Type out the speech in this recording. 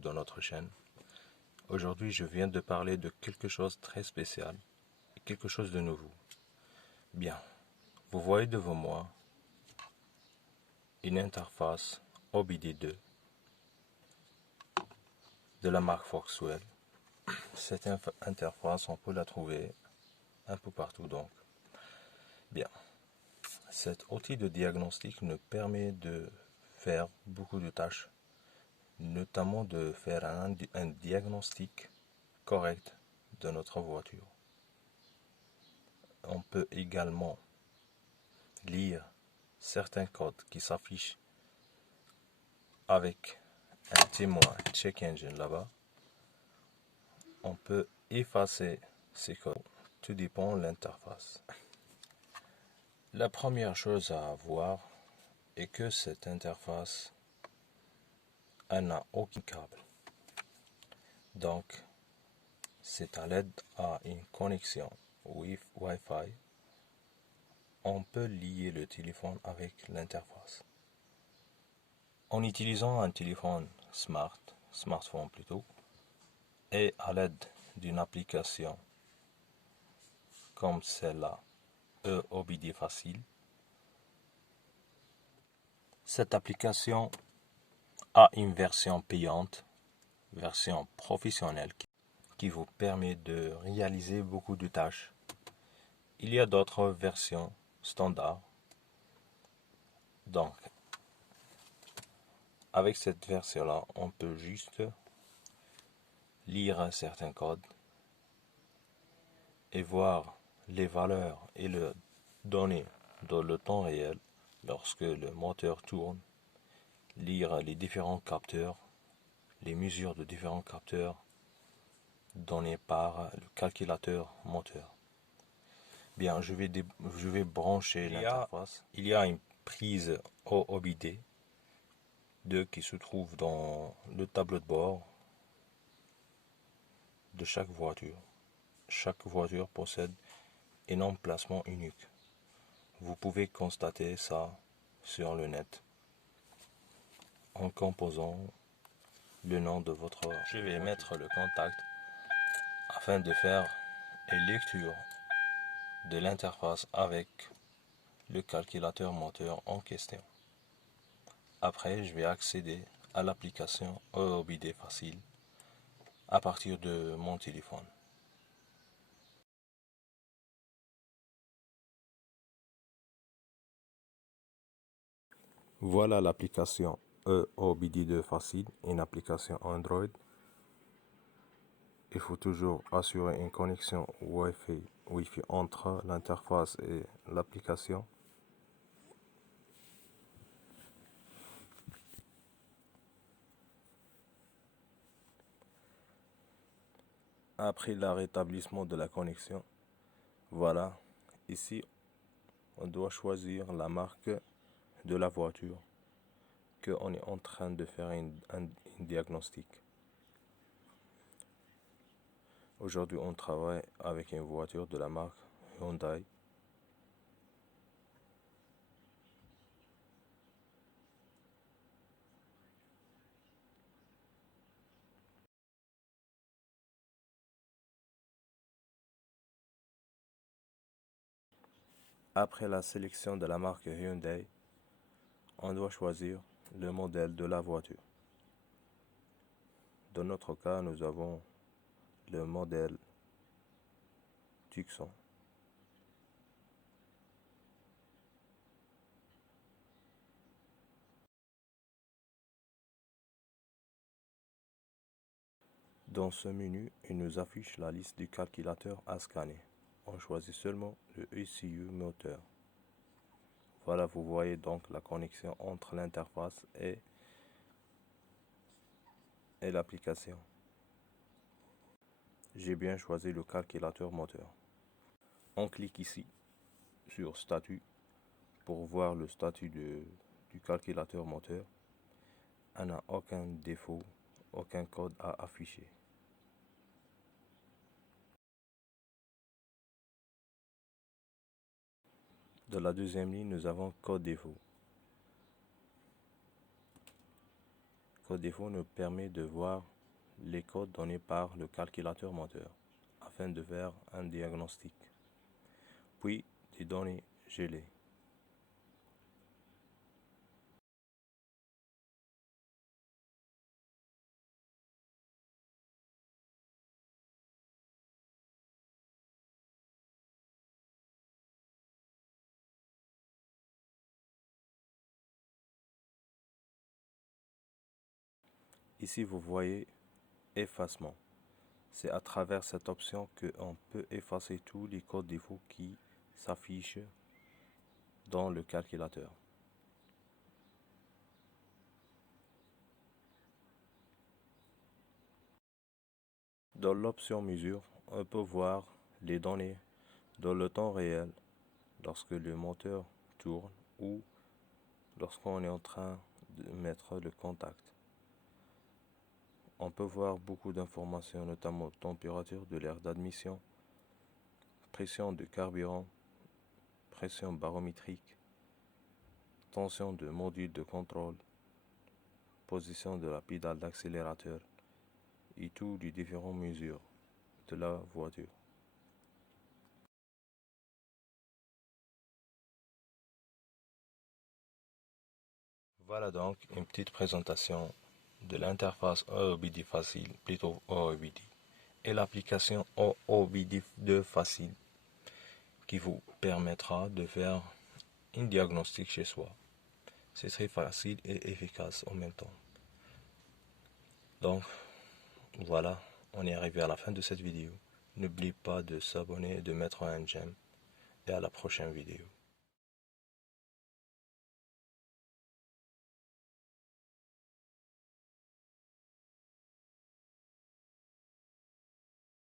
dans notre chaîne. Aujourd'hui, je viens de parler de quelque chose de très spécial, quelque chose de nouveau. Bien, vous voyez devant moi une interface OBD2 de la marque Foxwell. Cette interface, on peut la trouver un peu partout donc. Bien, cet outil de diagnostic nous permet de faire beaucoup de tâches, notamment de faire un diagnostic correct de notre voiture. On peut également lire certains codes qui s'affichent avec un témoin check engine là-bas. On peut effacer ces codes. Tout dépend de l'interface. La première chose à voir est que cette interface n'a aucun câble. Donc, c'est à l'aide à une connexion Wi-Fi, on peut lier le téléphone avec l'interface. En utilisant un téléphone smartphone plutôt, et à l'aide d'une application comme celle-là, OBD Facile, cette application a une version payante, version professionnelle, qui vous permet de réaliser beaucoup de tâches. Il y a d'autres versions standards. Donc, avec cette version-là, on peut juste lire certains codes et voir les valeurs et les données dans le temps réel lorsque le moteur tourne, lire les différents capteurs, les mesures de différents capteurs données par le calculateur moteur. Bien, je vais brancher l'interface. Il y a une prise OBD 2 qui se trouve dans le tableau de bord de chaque voiture. Chaque voiture possède un emplacement unique. Vous pouvez constater ça sur le net en composant le nom de votre voiture. Je vais mettre le contact afin de faire une lecture de l'interface avec le calculateur moteur en question. Après, je vais accéder à l'application OBD Facile à partir de mon téléphone. Voilà l'application OBD2 Facile, une application Android. Il faut toujours assurer une connexion Wi-Fi entre l'interface et l'application. Après le rétablissement de la connexion, voilà, ici on doit choisir la marque de la voiture qu'on est en train de faire un diagnostic. Aujourd'hui, on travaille avec une voiture de la marque Hyundai. Après la sélection de la marque Hyundai, on doit choisir le modèle de la voiture. Dans notre cas, nous avons le modèle Tucson. Dans ce menu, il nous affiche la liste du calculateur à scanner. On choisit seulement le ECU moteur. Voilà, vous voyez donc la connexion entre l'interface et l'application. J'ai bien choisi le calculateur moteur. On clique ici sur statut pour voir le statut du calculateur moteur. On n'a aucun défaut, aucun code à afficher. Dans la deuxième ligne, nous avons code défaut. code défaut nous permet de voir les codes donnés par le calculateur moteur afin de faire un diagnostic, puis des données gelées. Ici vous voyez effacement. C'est à travers cette option qu'on peut effacer tous les codes défauts qui s'affichent dans le calculateur. Dans l'option mesure, on peut voir les données dans le temps réel lorsque le moteur tourne ou lorsqu'on est en train de mettre le contact. On peut voir beaucoup d'informations, notamment température de l'air d'admission, pression de carburant, pression barométrique, tension de module de contrôle, position de la pédale d'accélérateur et toutes les différentes mesures de la voiture. Voilà donc une petite présentation de l'interface OBD Facile, plutôt OBD, et l'application OBD2 Facile qui vous permettra de faire un diagnostic chez soi. C'est très facile et efficace en même temps. Donc voilà, on est arrivé à la fin de cette vidéo. N'oubliez pas de s'abonner et de mettre un j'aime. Et à la prochaine vidéo.